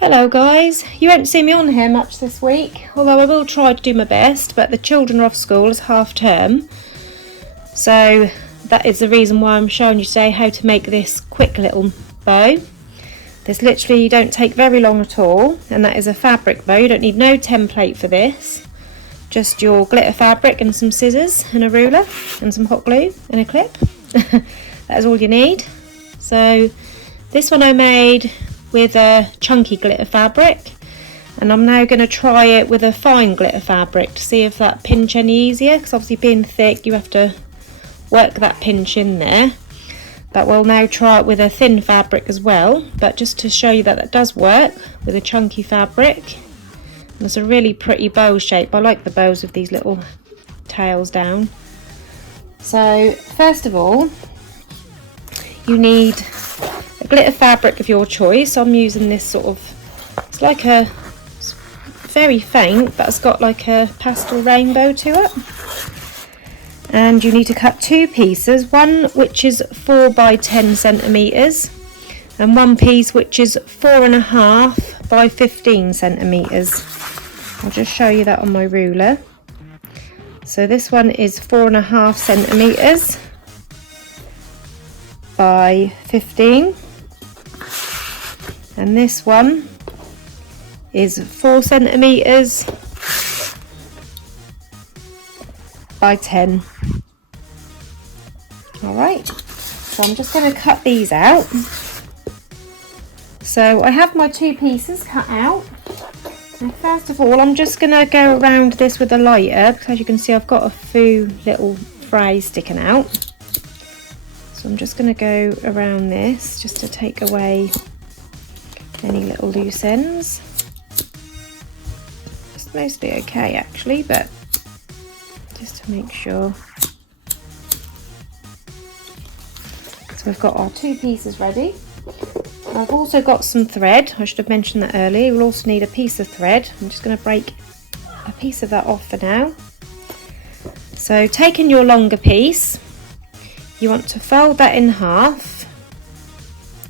Hello guys, you won't see me on here much this week, although I will try to do my best, but the children are off school, it's half term, so that is the reason why I'm showing you today how to make this quick little bow. This literally don't take very long at all, and that is a fabric bow. You don't need no template for this, just your glitter fabric and some scissors and a ruler and some hot glue and a clip. That is all you need. So this one I made with a chunky glitter fabric, and I'm now going to try it with a fine glitter fabric to see if that pinch any easier, because obviously being thick you have to work that pinch in there. But we'll now try it with a thin fabric as well, but just to show you that that does work with a chunky fabric. And it's a really pretty bow shape. I like the bows with these little tails down. So first of all, you need a glitter fabric of your choice. I'm using this sort of, it's like a, it's very faint, but it's got like a pastel rainbow to it. And you need to cut two pieces, one which is 4 by 10 centimeters and one piece which is 4.5 by 15 centimeters. I'll just show you that on my ruler. So this one is 4.5 centimeters by 15, and this one is 4 centimeters by 10. Alright, so I'm just going to cut these out. So I have my two pieces cut out. Now first of all, I'm just going to go around this with a lighter, because as you can see I've got a few little frays sticking out. So I'm just going to go around this just to take away any little loose ends. It's mostly okay actually, but just to make sure. So we've got our two pieces ready. I've also got some thread. I should have mentioned that earlier. We'll also need a piece of thread. I'm just going to break a piece of that off for now. So taking your longer piece, you want to fold that in half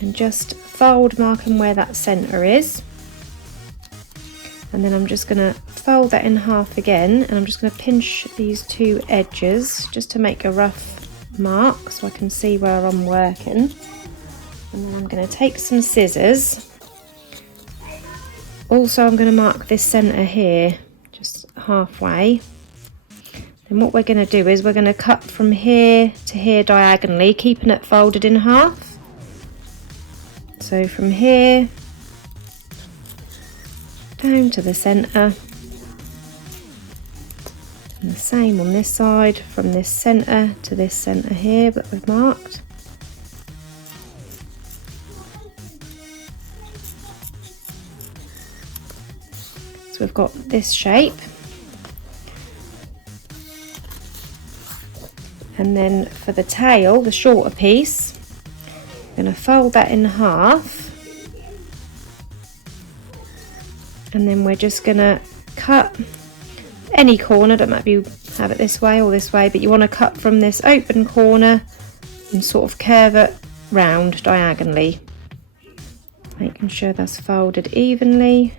and just fold marking where that centre is. And then I'm just going to fold that in half again, and I'm just going to pinch these two edges just to make a rough mark so I can see where I'm working. And then I'm going to take some scissors. Also I'm going to mark this centre here just halfway. And what we're going to do is we're going to cut from here to here diagonally, keeping it folded in half. So from here down to the centre, and the same on this side, from this centre to this centre here that we've marked. So we've got this shape. And then for the tail, the shorter piece, I'm going to fold that in half, and then we're just going to cut any corner. Don't matter if you have it this way or this way, but you want to cut from this open corner and sort of curve it round diagonally, making sure that's folded evenly.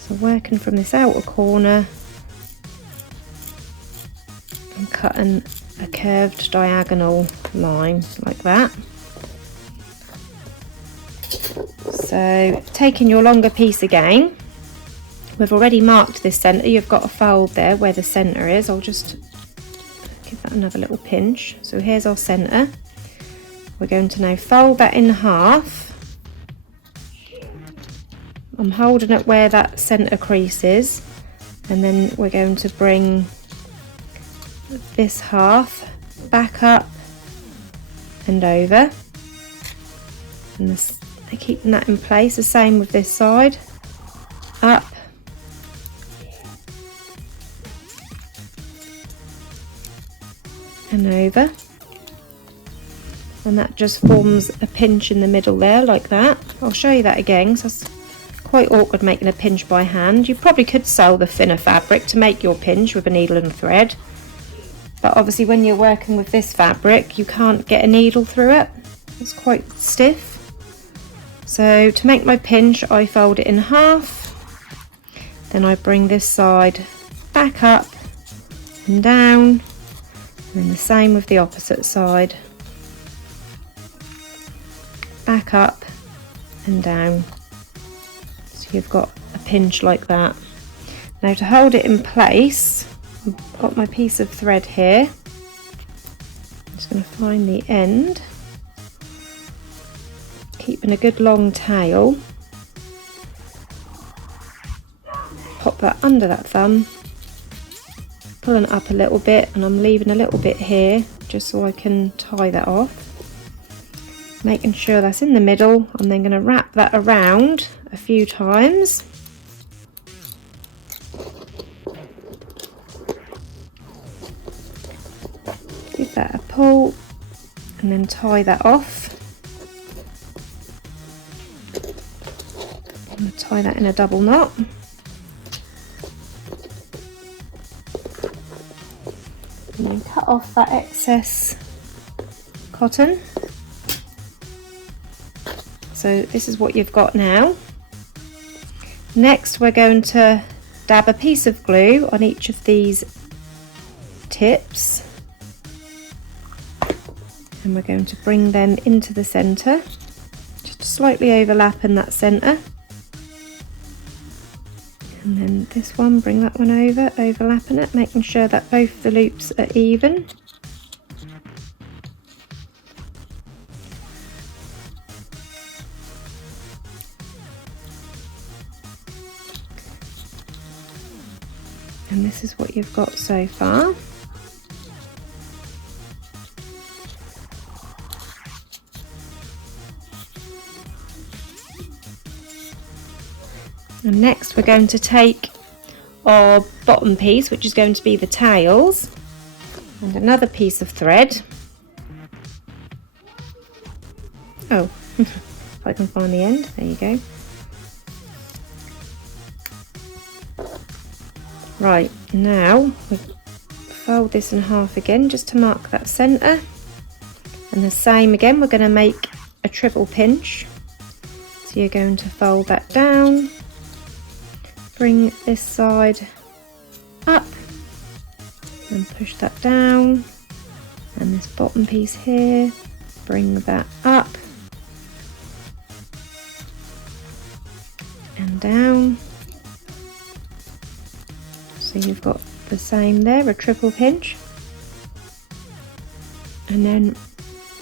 So working from this outer corner and cutting a curved diagonal line like that. So taking your longer piece again, we've already marked this centre. You've got a fold there where the centre is. I'll just give that another little pinch. So here's our centre. We're going to now fold that in half. I'm holding it where that centre crease is, and then we're going to bring this half back up and over, and this, keeping that in place. The same with this side, up and over, and that just forms a pinch in the middle there like that. I'll show you that again, so it's quite awkward making a pinch by hand. You probably could sew the thinner fabric to make your pinch with a needle and thread, but obviously when you're working with this fabric you can't get a needle through it, it's quite stiff. So to make my pinch, I fold it in half, then I bring this side back up and down, and the same with the opposite side, back up and down. So you've got a pinch like that. Now to hold it in place, I've got my piece of thread here. I'm just going to find the end, keeping a good long tail. Pop that under that thumb, pulling it up a little bit, and I'm leaving a little bit here just so I can tie that off. Making sure that's in the middle. I'm then going to wrap that around a few times. Give that a pull and then tie that off. I'm going to tie that in a double knot. And then cut off that excess cotton. So this is what you've got now. Next we're going to dab a piece of glue on each of these tips, and we're going to bring them into the centre, just slightly overlapping that centre. And then this one, bring that one over, overlapping it, making sure that both the loops are even. And this is what you've got so far. And next we're going to take our bottom piece, which is going to be the tails, and another piece of thread. Oh, if I can find the end, there you go. Right, now we fold this in half again just to mark that centre, and the same again, we're going to make a triple pinch. So you're going to fold that down, bring this side up and push that down, and this bottom piece here, bring that up and down. So you've got the same there, a triple pinch, and then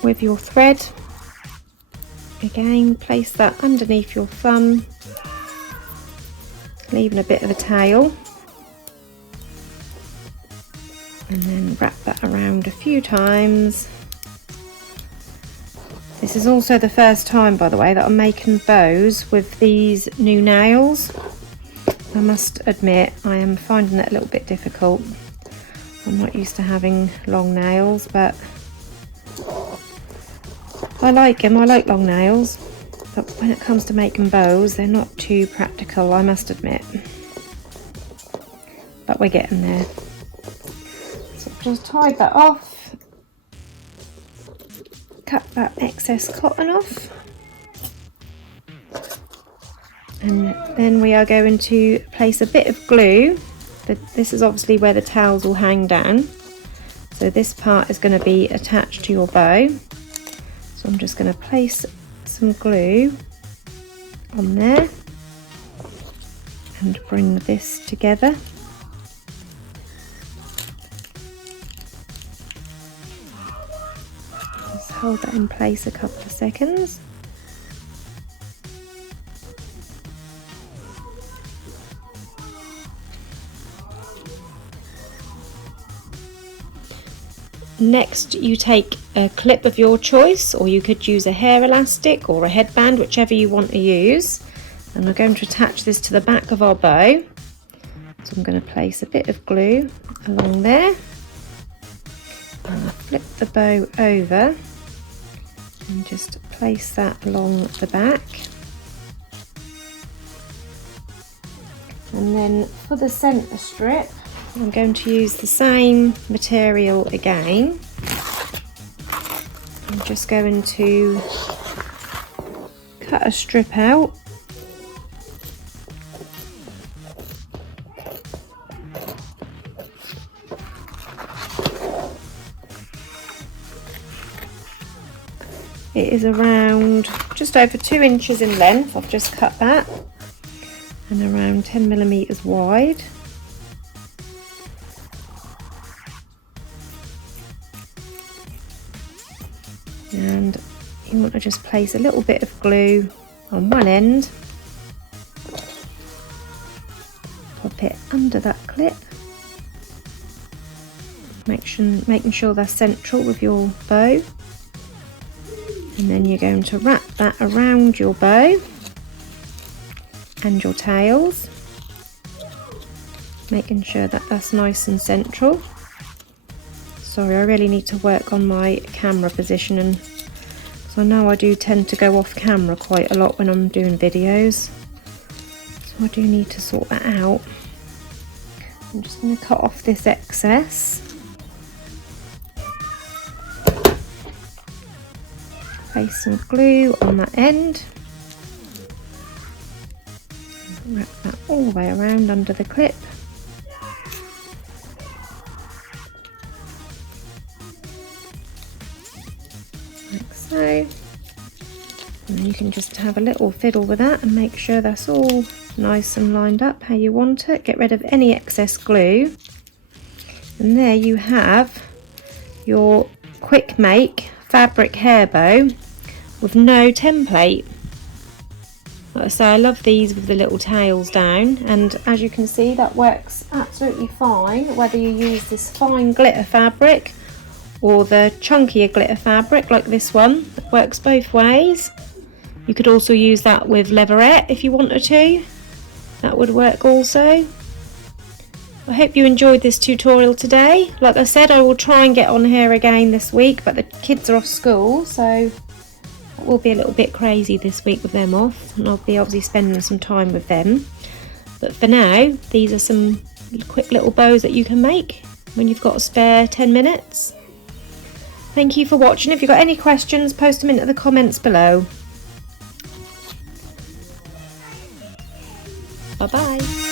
with your thread again, place that underneath your thumb, leaving a bit of a tail, and then wrap that around a few times. This is also the first time, by the way, that I'm making bows with these new nails. I must admit I am finding it a little bit difficult. I'm not used to having long nails, but I like them. I like long nails, but when it comes to making bows, they're not too practical, I must admit. But we're getting there. So I've just tied that off, cut that excess cotton off, and then we are going to place a bit of glue. This is obviously where the tails will hang down, so this part is going to be attached to your bow. So I'm just going to place some glue on there and bring this together. Just hold that in place a couple of seconds. Next, you take a clip of your choice, or you could use a hair elastic or a headband, whichever you want to use, and we're going to attach this to the back of our bow. So I'm going to place a bit of glue along there, and I'll flip the bow over and just place that along the back. And then for the centre strip, I'm going to use the same material again. I'm just going to cut a strip out. It is around just over 2 inches in length. I've just cut that, and around 10mm wide. And you want to just place a little bit of glue on one end, pop it under that clip, making sure they're central with your bow, and then you're going to wrap that around your bow and your tails, making sure that that's nice and central. Sorry, I really need to work on my camera positioning, so I know I do tend to go off camera quite a lot when I'm doing videos, so I do need to sort that out. I'm just going to cut off this excess. Place some glue on that end. Wrap that all the way around under the clip. Like so. And then you can just have a little fiddle with that and make sure that's all nice and lined up how you want it. Get rid of any excess glue. And there you have your quick make fabric hair bow with no template. Like I say, I love these with the little tails down, and as you can see that works absolutely fine whether you use this fine glitter fabric or the chunkier glitter fabric like this one. It works both ways. You could also use that with leatherette if you wanted to. That would work also. I hope you enjoyed this tutorial today. Like I said, I will try and get on here again this week, but the kids are off school, so it will be a little bit crazy this week with them off, and I'll be obviously spending some time with them. But for now, these are some quick little bows that you can make when you've got a spare 10 minutes. Thank you for watching. If you've got any questions, post them into the comments below. Bye bye.